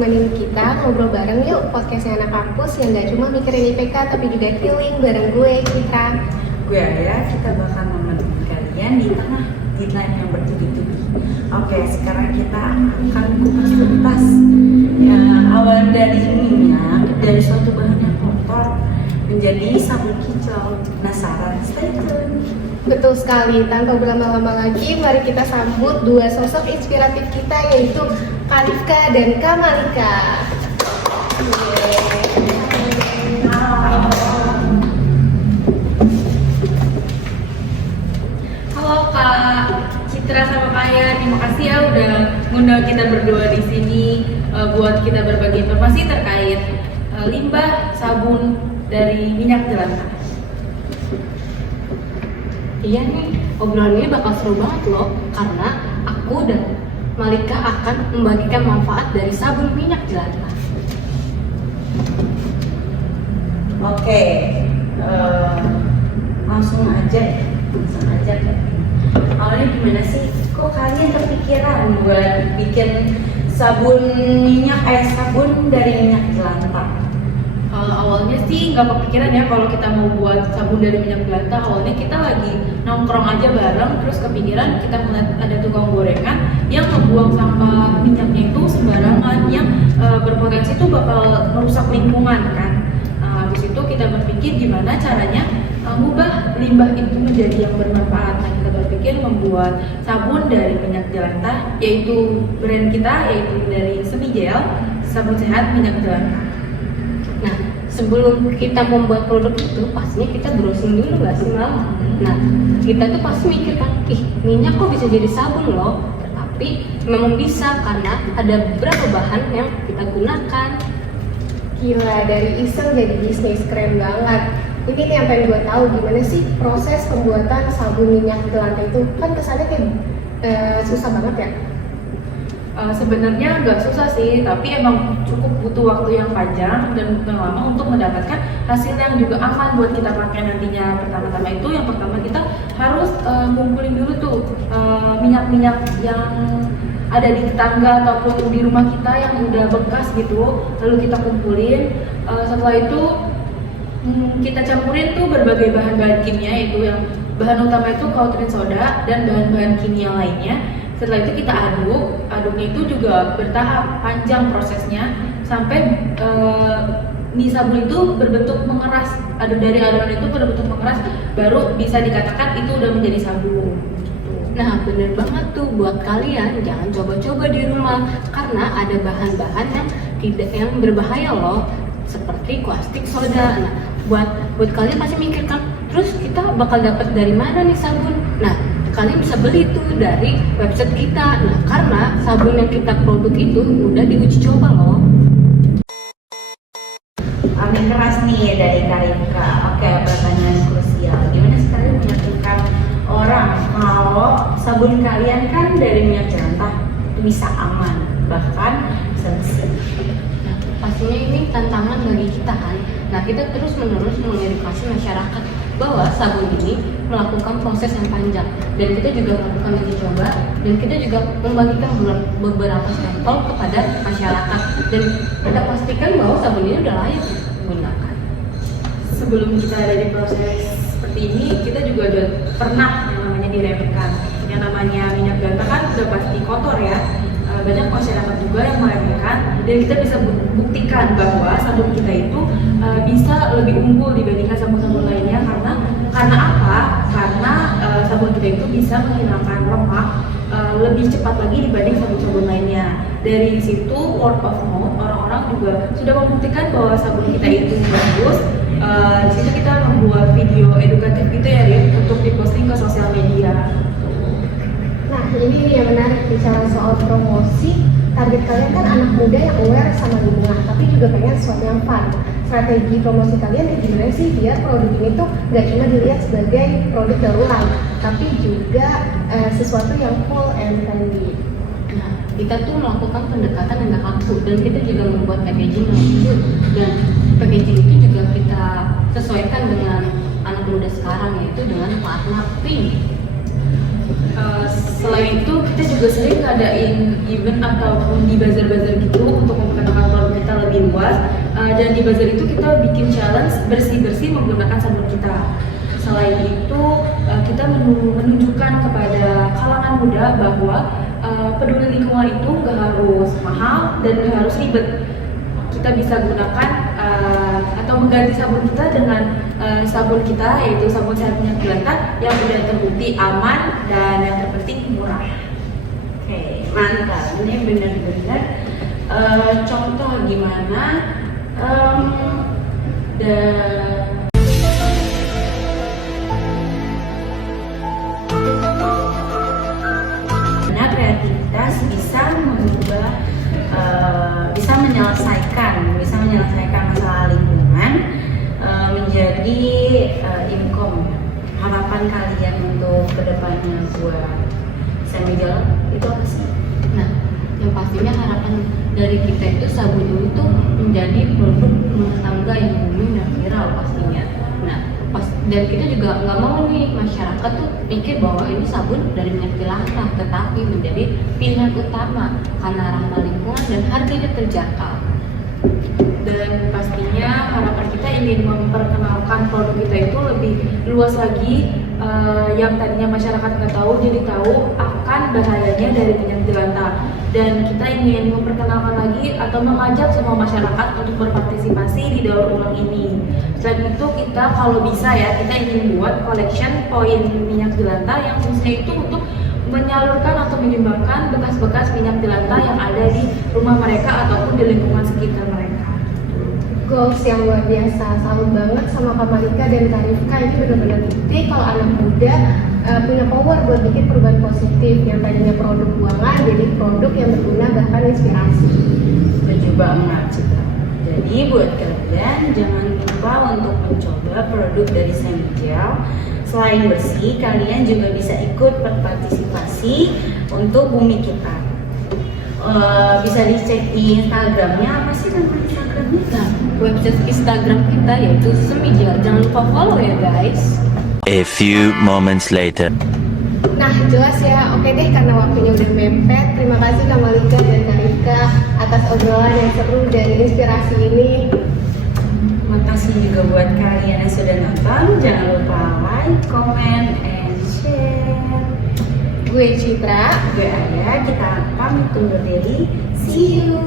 temenin kita ngobrol bareng yuk podcastnya anak kampus yang gak cuma mikirin IPK tapi juga healing bareng gue, Citra. Gue Aya, kita bakal menemani kalian di tengah deadline yang bertubi-tubi. Oke, sekarang kita akan kupas tuntas awal dari minyak dari suatu bahan yang kotor menjadi sabun kicau. Penasaran? Stay tune. Betul sekali, tanpa berlama-lama lagi mari kita sambut dua sosok inspiratif kita yaitu Kalifka dan Kamalika. Halo Kak Citra sama Kak Aya, terima kasih ya udah ngundang kita berdua di sini buat kita berbagi informasi terkait limbah sabun dari minyak jelantah. Iya nih, obrolan ini bakal seru banget loh, karena aku dan Malika akan membagikan manfaat dari sabun minyak jelantah. Oke, langsung aja ya. Awalnya gimana sih? Kok kalian kepikiran buat bikin sabun dari minyak jelantah? Awalnya sih nggak kepikiran ya kalau kita mau buat sabun dari minyak jelantah. Awalnya kita lagi nongkrong aja bareng, terus kepikiran kita melihat ada tukang gorengan yang ngebuang sampah minyaknya itu sembarangan, yang berpotensi itu bakal merusak lingkungan kan. Habis itu kita berpikir gimana caranya mengubah limbah itu menjadi yang bermanfaat. Nah, kita berpikir membuat sabun dari minyak jelantah, yaitu brand kita yaitu dari Semigel, sabun sehat minyak jelantah. Nah, sebelum kita membuat produk itu, pastinya kita browsing dulu gak sih, Mal? Nah, kita tuh pasti mikir kan, minyak kok bisa jadi sabun loh. Tapi memang bisa karena ada beberapa bahan yang kita gunakan. Gila, dari iseng jadi bisnis, keren banget. Ini nih yang pengen gue tahu, gimana sih proses pembuatan sabun minyak jelantah itu? Kan kesannya kayak susah banget ya. Sebenarnya nggak susah sih, tapi emang cukup butuh waktu yang panjang dan bukan lama untuk mendapatkan hasil yang juga aman buat kita pakai nantinya. Pertama-tama itu, yang pertama kita harus ngumpulin dulu tuh minyak-minyak yang ada di tetangga ataupun di rumah kita yang udah bekas gitu, lalu kita kumpulin. Setelah itu kita campurin tuh berbagai bahan-bahan kimia, yaitu yang bahan utama itu caustic soda dan bahan-bahan kimia lainnya. Setelah itu kita aduknya itu juga bertahap, panjang prosesnya sampai mie sabun itu berbentuk mengeras. Dari adonan itu berbentuk mengeras, baru bisa dikatakan itu udah menjadi sabun. Nah, bener banget tuh buat kalian, jangan coba-coba di rumah karena ada bahan-bahan yang berbahaya loh, seperti caustic soda. Nah, buat kalian pasti mikir kan, terus kita bakal dapat dari mana nih sabun? Nah, kalian bisa beli tuh dari website kita. Nah, karena sabun yang kita produk itu udah diuji coba loh. Amin keras nih dari Kalifka. Oke, pertanyaan krusial. Gimana sekalian meyakinkan orang kalau sabun kalian kan dari minyak jelantah itu bisa aman, bahkan bisa bersih? Nah, pastinya ini tantangan bagi kita kan. Nah, kita terus-menerus mengedukasi masyarakat bahwa sabun ini melakukan proses yang panjang, dan kita juga melakukan uji coba, dan kita juga membagikan beberapa sampel kepada masyarakat, dan kita pastikan bahwa sabun ini udah layak digunakan. Sebelum kita ada di proses seperti ini, kita juga udah pernah yang namanya diremehkan. Yang namanya minyak jelantah kan udah pasti kotor ya. Banyak masyarakat juga yang meremehkan, dan kita bisa buktikan bahwa sabun kita itu bisa lebih unggul dibandingkan sabun-sabun lainnya. Karena apa? Karena sabun kita itu bisa menghilangkan lemak lebih cepat lagi dibanding sabun-sabun lainnya. Dari situ word of mouth, orang-orang juga sudah membuktikan bahwa sabun kita itu bagus. Di situ kita membuat video edukatif gitu ya, Rin, untuk diposting ke sosial media. Nah, ini yang menarik bicara soal promosi. Target kalian kan anak muda yang aware sama lingkungan, tapi juga pengen sesuatu yang fun. Strategi promosi kalian gimana sih biar produk ini tuh gak cuma dilihat sebagai produk daur ulang, tapi juga sesuatu yang full and friendly. Nah, kita tuh melakukan pendekatan yang gak kaku, dan kita juga membuat packaging yang lucu, dan packaging itu juga kita sesuaikan dengan anak muda sekarang, yaitu dengan warna pink. Selain itu, kita juga sering ngadain event ataupun di bazar-bazar gitu untuk memperkenalkan kita lebih luas. Dan di bazar itu kita bikin challenge bersih-bersih menggunakan sabun kita. Selain itu kita menunjukkan kepada kalangan muda bahwa peduli lingkungan itu nggak harus mahal dan nggak harus ribet. Kita bisa gunakan atau mengganti sabun kita dengan sabun kita, yaitu sabun sehat minyak jelantah yang sudah terbukti aman dan yang terpenting murah. Oke, mantap. Ini benar-benar contoh gimana kreativitas bisa mengubah, bisa menyelesaikan masalah lingkungan menjadi income. Harapan kalian untuk kedepannya buat Semijal itu apa sih? Nah, yang pastinya harapan dari kita itu sabun ini tuh menjadi produk rumah tangga yang booming dan viral pastinya. Nah, dan kita juga nggak mau nih masyarakat tuh pikir bahwa ini sabun dari minyak jelantah, tetapi menjadi pilihan utama karena ramah lingkungan dan harganya terjangkau. Dan pastinya harapan kita ingin memperkenalkan produk kita itu lebih luas lagi, yang tadinya masyarakat nggak tahu jadi tahu akan bahayanya dari minyak jelantah. Dan kita ingin memperkenalkan lagi atau mengajak semua masyarakat untuk berpartisipasi di daur ulang ini. Selain itu kita kalau bisa ya kita ingin buat collection poin minyak jelantah yang fungsinya itu untuk menyalurkan atau menyumbangkan bekas-bekas minyak jelantah yang ada di rumah mereka ataupun di lingkungan sekitar mereka. Goals yang luar biasa, salut banget sama Kak Malika dan Kak Rifka. Ini benar-benar bukti kalau anak muda punya power buat bikin perubahan positif yang tadinya produk buangan jadi produk yang berguna bahkan inspirasi. Setuju banget Citra. Jadi buat kalian jangan lupa untuk mencoba produk dari Semijal. Selain bersih, kalian juga bisa ikut berpartisipasi untuk bumi kita. Bisa dicek di Instagramnya, apa sih nama Instagramnya? Nah, website Instagram kita yaitu Semijal. Jangan lupa follow ya guys. A few moments later. Nah jelas ya, oke deh karena waktunya udah mepet. Terima kasih Kak Malika dan Kak Rifka atas obrolan yang seru dan inspirasi ini. Makasih juga buat kalian yang sudah nonton. Jangan lupa like, comment, and share. Gue Citra. Gue Aya, kita pamit undur diri. See you.